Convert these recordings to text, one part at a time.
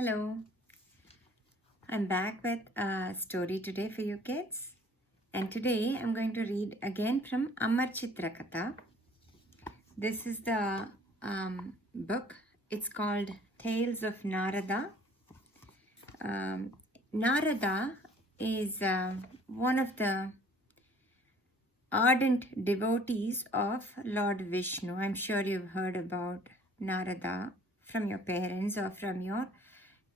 Hello, I'm back with a story today for you kids. And today I'm going to read again from Amar Chitrakatha. This is the book. It's called Tales of Narada. Narada is one of the ardent devotees of Lord Vishnu. I'm sure you've heard about Narada from your parents or from your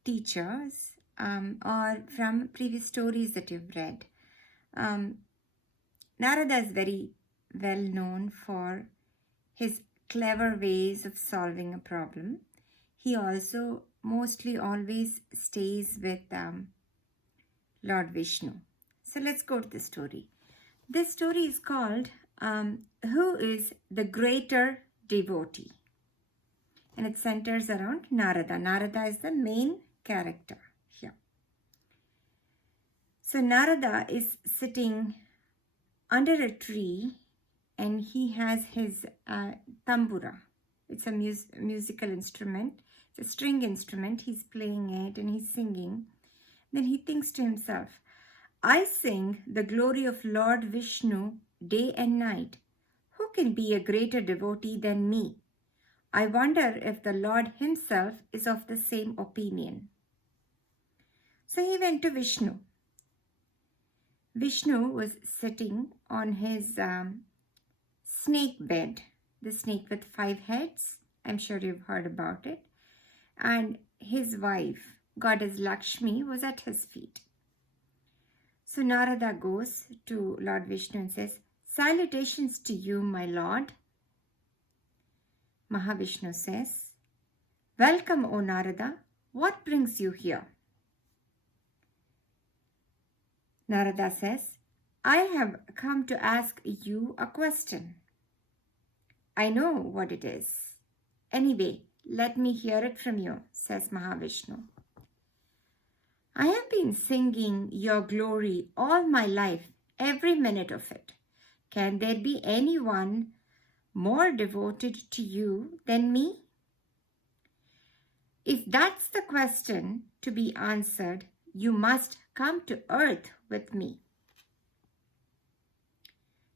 teachers or from previous stories that you've read. Narada is very well known for his clever ways of solving a problem. He also mostly always stays with Lord Vishnu. So let's go to the story. This story is called Who is the Greater Devotee? And it centers around Narada. Narada is the main character here. So Narada is sitting under a tree and he has his tambura. It's a musical instrument. It's a string instrument. He's playing it and he's singing. Then he thinks to himself, I sing the glory of Lord Vishnu day and night. Who can be a greater devotee than me? I wonder if the Lord himself is of the same opinion. So he went to Vishnu. Vishnu was sitting on his snake bed, the snake with 5 heads. I'm sure you've heard about it. And his wife, goddess Lakshmi, was at his feet. So Narada goes to Lord Vishnu and says, Salutations to you, my Lord. Maha Vishnu says, Welcome, O Narada. What brings you here? Narada says, I have come to ask you a question. I know what it is. Anyway, let me hear it from you, says Maha Vishnu. I have been singing your glory all my life, every minute of it. Can there be anyone more devoted to you than me? If that's the question to be answered, you must come to earth with me.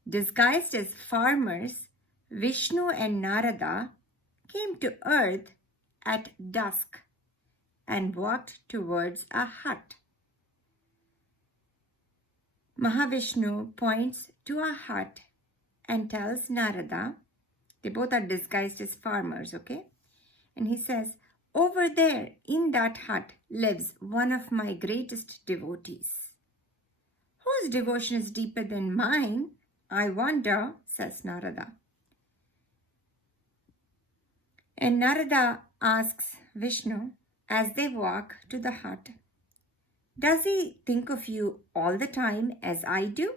Disguised as farmers, Vishnu and Narada came to earth at dusk and walked towards a hut. Mahavishnu points to a hut and tells Narada, they both are disguised as farmers, okay? And he says, over there in that hut lives one of my greatest devotees. Whose devotion is deeper than mine, I wonder, says Narada. And Narada asks Vishnu as they walk to the hut, does he think of you all the time as I do?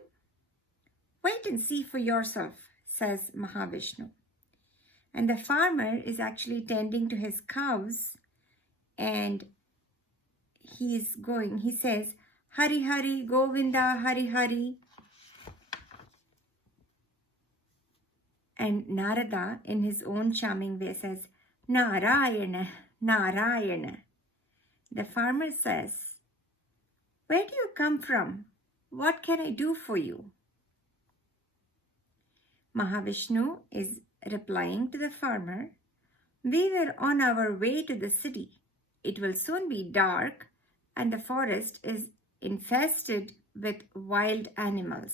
Wait and see for yourself, says Mahavishnu. And the farmer is actually tending to his cows and he says, Hari Hari, Govinda, Hari Hari. And Narada, in his own charming way, says, Narayana, Narayana. The farmer says, where do you come from? What can I do for you? Mahavishnu is replying to the farmer, we were on our way to the city. It will soon be dark and the forest is infested with wild animals.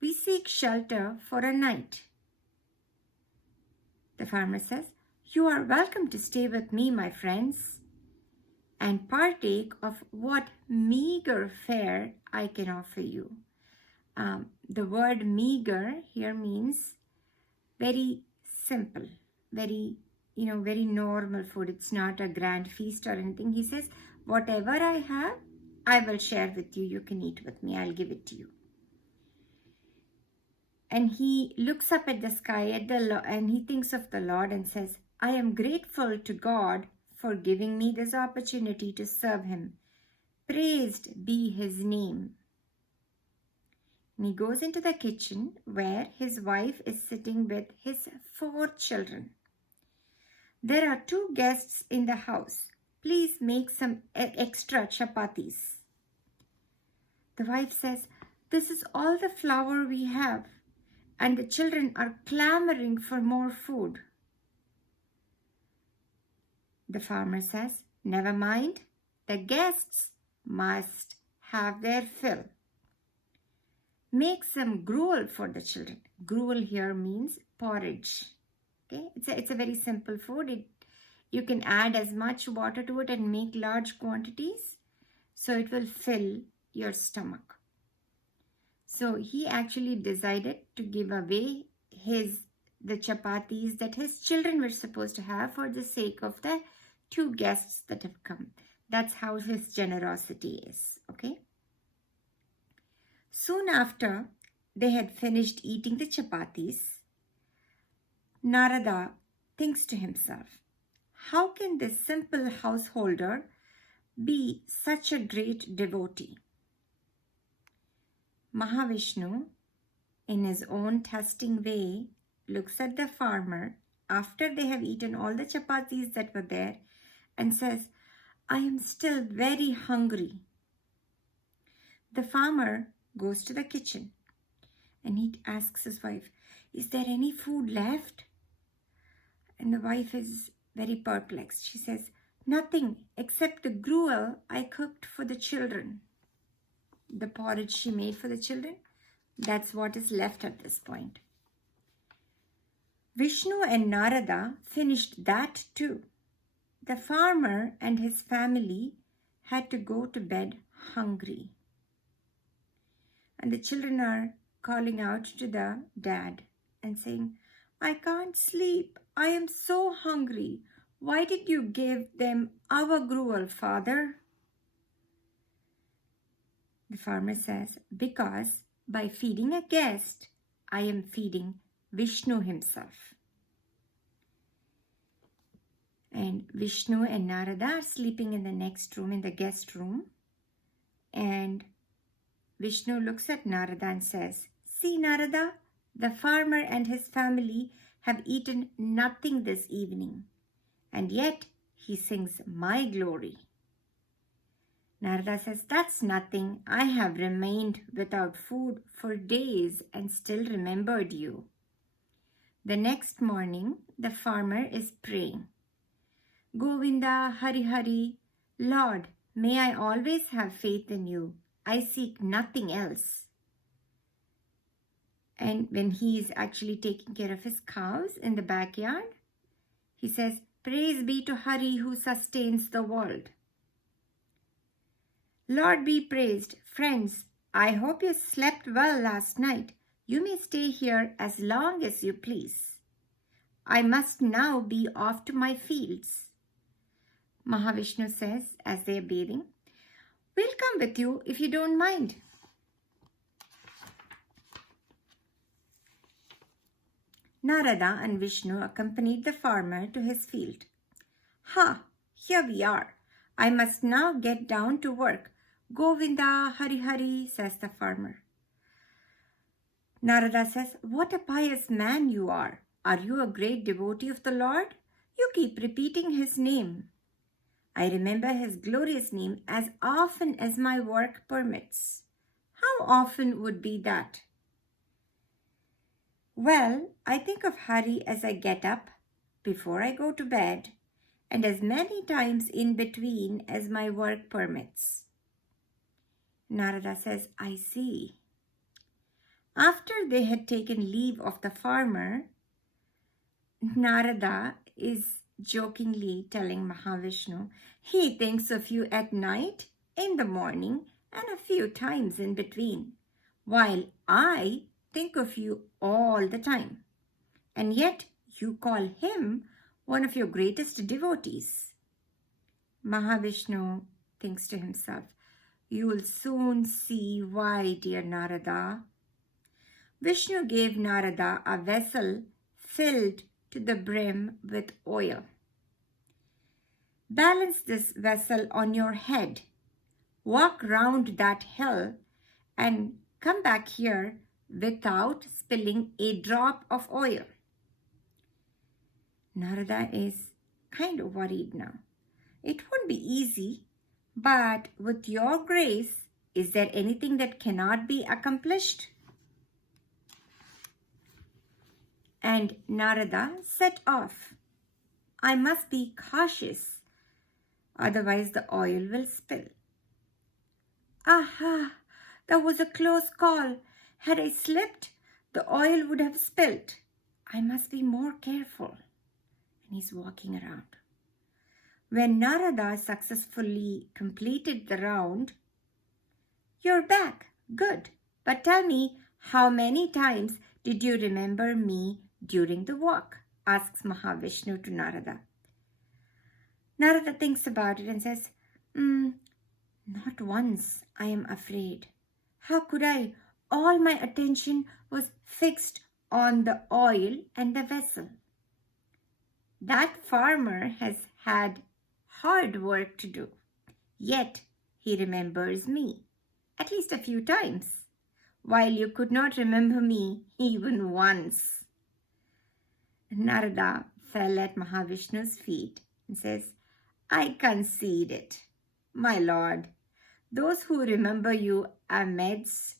We seek shelter for a night. The farmer says, you are welcome to stay with me, my friends, and partake of what meager fare I can offer you. The word meager here means very simple, very normal food. It's not a grand feast or anything. He says, whatever I have, I will share with you. You can eat with me. I'll give it to you. And he looks up at the sky and he thinks of the Lord and says, I am grateful to God for giving me this opportunity to serve him. Praised be his name. And he goes into the kitchen where his wife is sitting with his 4 children. There are 2 guests in the house, please make some extra chapatis. The wife says, this is all the flour we have, and the children are clamoring for more food. The farmer says, never mind, the guests must have their fill. Make some gruel for the children. Gruel here means porridge. Okay, it's a very simple food. You can add as much water to it and make large quantities, so it will fill your stomach. So he actually decided to give away the chapatis that his children were supposed to have for the sake of the 2 guests that have come. That's how his generosity is, okay? Soon after they had finished eating the chapatis, Narada thinks to himself, how can this simple householder be such a great devotee? Maha Vishnu, in his own testing way, looks at the farmer after they have eaten all the chapatis that were there and says, I am still very hungry. The farmer goes to the kitchen and he asks his wife, is there any food left? And the wife is very perplexed. She says, nothing except the gruel I cooked for the children. The porridge she made for the children, that's what is left at this point. Vishnu and Narada finished that too. The farmer and his family had to go to bed hungry. And the children are calling out to the dad and saying, I can't sleep. I am so hungry. Why did you give them our gruel, father? The farmer says, because by feeding a guest, I am feeding Vishnu himself. And Vishnu and Narada are sleeping in the next room, in the guest room. And Vishnu looks at Narada and says, see, Narada, the farmer and his family have eaten nothing this evening, and yet he sings my glory. Narada says, that's nothing. I have remained without food for days and still remembered you. The next morning, the farmer is praying, Govinda, Hari Hari, Lord, may I always have faith in you. I seek nothing else. And when he is actually taking care of his cows in the backyard, he says, praise be to Hari who sustains the world. Lord be praised. Friends, I hope you slept well last night. You may stay here as long as you please. I must now be off to my fields. Maha Vishnu says as they are bathing, we'll come with you if you don't mind. Narada and Vishnu accompanied the farmer to his field. Ha, here we are. I must now get down to work. Govinda, Hari Hari, says the farmer. Narada says, what a pious man you are. Are you a great devotee of the Lord? You keep repeating his name. I remember his glorious name as often as my work permits. How often would be that? Well, I think of Hari as I get up, before I go to bed, and as many times in between as my work permits. Narada says, I see. After they had taken leave of the farmer, Narada is jokingly telling Mahavishnu, he thinks of you at night, in the morning, and a few times in between, while I think of you all the time. And yet you call him one of your greatest devotees. Mahavishnu thinks to himself, you will soon see why, dear Narada. Vishnu gave Narada a vessel filled to the brim with oil. Balance this vessel on your head. Walk round that hill and come back here without spilling a drop of oil. Narada is kind of worried now. It won't be easy, but with your grace, is there anything that cannot be accomplished? And Narada set off. I must be cautious, otherwise the oil will spill. Aha! That was a close call. Had I slipped, the oil would have spilled. I must be more careful. And he's walking around. When Narada successfully completed the round, you're back. Good. But tell me, how many times did you remember me during the walk? Asks Maha Vishnu to Narada. Narada thinks about it and says, not once, I am afraid. How could I? All my attention was fixed on the oil and the vessel. That farmer has had hard work to do, yet he remembers me, at least a few times, while you could not remember me even once. Narada fell at Mahavishnu's feet and says, I concede it, my lord. Those who remember you amidst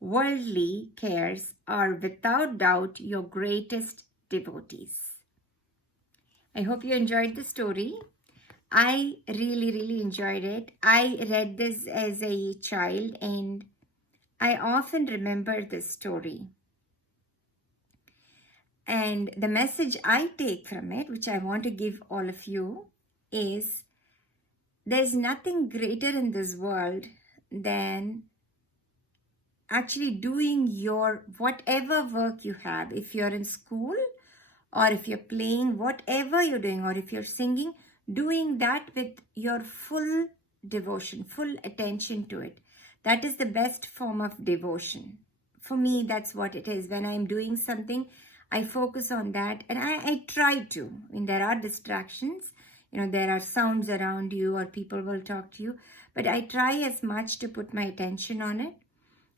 worldly cares are without doubt your greatest devotees. I hope you enjoyed the story. I really enjoyed it. I read this as a child and I often remember this story. And the message I take from it, which I want to give all of you, is there's nothing greater in this world than actually doing your whatever work you have. If you're in school or if you're playing, whatever you're doing, or if you're singing, doing that with your full devotion, full attention to it. That is the best form of devotion. For me, that's what it is. When I'm doing something, I focus on that and I try to. I mean, there are distractions. There are sounds around you or people will talk to you. But I try as much to put my attention on it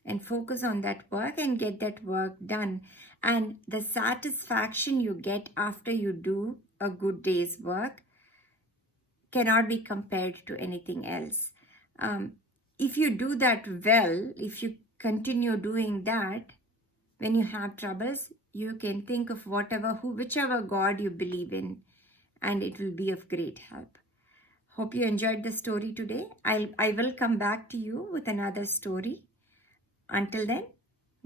and focus on that work and get that work done. And the satisfaction you get after you do a good day's work cannot be compared to anything else. If you do that well, if you continue doing that, when you have troubles, you can think of whichever God you believe in, and it will be of great help. Hope you enjoyed the story today. I will come back to you with another story. Until then,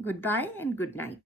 goodbye and good night.